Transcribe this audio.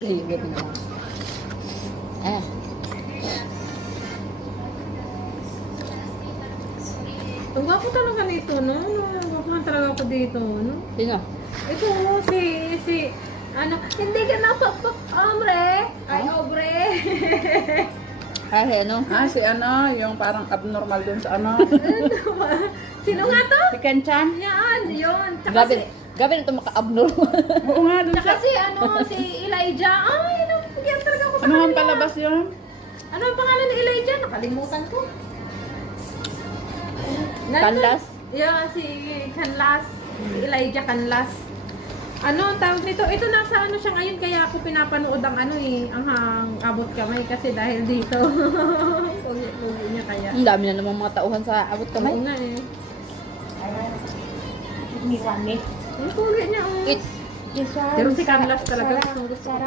Ligot na. Ah. Ang gwapo talaga nito, no? Gwapo talaga ako dito, no? Sino? Ito, ano, hindi ka napapap, ombre. Ay, obre. Ay, ano? Si ano, yung parang abnormal dun sa ano. Sino nga to? Si Kenchan? Yan, yun. Tsaka Gabi, gabi na ito maka-abnormal. Oo nga, dun Tsaka sa... si, ano, si Elijah. Ay, yan talaga ako sa Ano ang kanila. palabas yun? Ano ang pangalan ni Elijah? Nakalimutan ko. Canlas? Yeah, si Canlas. Si Elijah Canlas. Ano ang tawag nito? Ito nasa ano siya ngayon kaya ako pinapanood ang ano ang abot kamay kasi dahil dito. Lugi niya kaya. Ang dami na namang mga tauhan sa abot kamay. Oo nga eh. Ni Wani. Ang kulit niya. Oh. It's Pero si Canlas talaga. Gusto ko